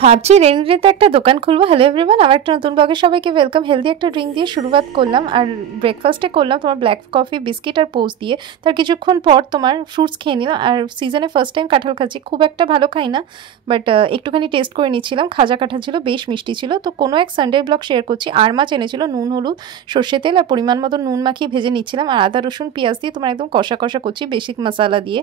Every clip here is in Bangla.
ভাবছি রেনিডেতে একটা দোকান খুলবো। হ্যালো এভরিওয়ান, আমার একটা নতুন ব্লগে সবাইকে ওয়েলকাম। হেলদি একটা ড্রিঙ্ক দিয়ে শুরুয়াত করলাম, আর ব্রেকফাস্টে করলাম তোমার ব্ল্যাক কফি, বিস্কিট আর পোস্ট দিয়ে। তার কিছুক্ষণ পর তোমার ফ্রুটস খেয়ে নিলাম। আর সিজনে ফার্স্ট টাইম কাঁঠাল খাচ্ছি, খুব একটা ভালো খাই না, বাট একটুখানি টেস্ট করে নিচ্ছিলাম। খাজা কাঁঠাল ছিল, বেশ মিষ্টি ছিল। তো কোনো এক সানডের ব্লগ শেয়ার করছি। আর মাছ এনেছিল, নুন হলুদ সর্ষে তেল আর পরিমাণ মতো নুন মাখিয়ে ভেজে নিচ্ছিলাম। আর আদা রসুন পেঁয়াজ দিয়ে তোমার একদম কষা কষা করছি, বেসিক মশলা দিয়ে।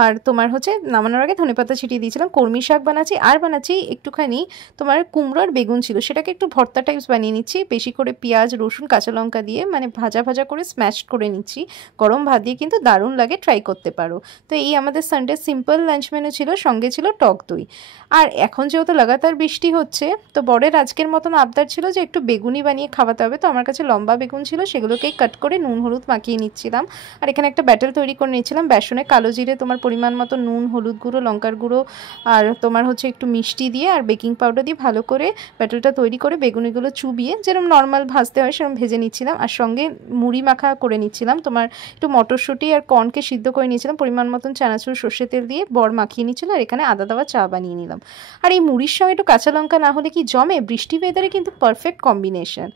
আর তোমার হচ্ছে নামানোর আগে ধনেপাতা ছিটিয়ে দিয়েছিলাম। কলমি শাক বানাচ্ছি, আর বানাচ্ছি একটুখানি তোমার কুমড়ো আর বেগুন ছিল, সেটাকে একটু ভর্তা টাইপস বানিয়ে নিচ্ছি, বেশি করে পেঁয়াজ রসুন কাঁচা লঙ্কা দিয়ে, মানে ভাজা ভাজা করে স্ম্যাশ করে নিচ্ছি। গরম ভাত দিয়ে কিন্তু দারুণ লাগে, ট্রাই করতে পারো। তো এই আমাদের সানডে সিম্পল লাঞ্চ মেনু ছিল, সঙ্গে ছিল টক দই। আর এখন যেহেতু লাগাতার বৃষ্টি হচ্ছে, তো বরের আজকের মতন আবদার ছিল যে একটু বেগুনি বানিয়ে খাওয়াতে হবে। তো আমার কাছে লম্বা বেগুন ছিল, সেগুলোকেই কাট করে নুন হলুদ মাখিয়ে নিচ্ছিলাম। আর এখানে একটা ব্যাটার তৈরি করে নিচ্ছিলাম বেসনে, কালো জিরে, তোমার পরিমাণ মতো নুন, হলুদ গুঁড়ো, লঙ্কার গুঁড়ো, আর তোমার হচ্ছে একটু মিষ্টি দিয়ে আর বেকিং পাউডার দিয়ে ভালো করে ব্যাটারটা তৈরি করে বেগুনিগুলো চুবিয়ে যেরকম নর্মাল ভাজতে হয় সেরকম ভেজে নিচ্ছিলাম। আর সঙ্গে মুড়ি মাখা করে নিচ্ছিলাম, তোমার একটু মটরশুঁটি আর কর্নকে সিদ্ধ করে নিয়েছিলাম, পরিমাণ মতন চানাচুর সর্ষে তেল দিয়ে বর মাখিয়ে নিচ্ছিল। আর এখানে আদা দেওয়া চা বানিয়ে নিলাম। আর এই মুড়ির সঙ্গে একটু কাঁচা লঙ্কা না হলে কি জমে? বৃষ্টি ওয়েদারে কিন্তু পারফেক্ট কম্বিনেশন।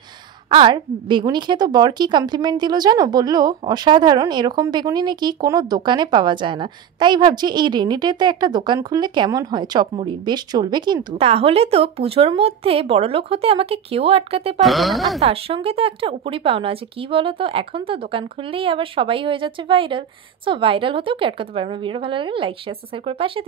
আর বেগুনি খেয়ে তো বর কি কমপ্লিমেন্ট দিল জানো, বললো অসাধারণ, এরকম বেগুনি নাকি কোনো দোকানে পাওয়া যায় না। তাই ভাবছি এই রেনি ডেতে একটা দোকান খুললে কেমন হয়, চপমুড়ির বেশ চলবে কিন্তু। তাহলে তো পুজোর মধ্যে বড়লোক হতে আমাকে কেউ আটকাতে পারবে না। আর তার সঙ্গে তো একটা উপরি পাওনা আছে, কি বলো তো, এখন তো দোকান খুললেই আবার সবাই হয়ে যাচ্ছে ভাইরাল। সো ভাইরাল হতেও কেউ আটকাতে পারবে না। ভিডিও ভালো লাগলে লাইক শেয়ার সাবস্ক্রাইব করে পাশে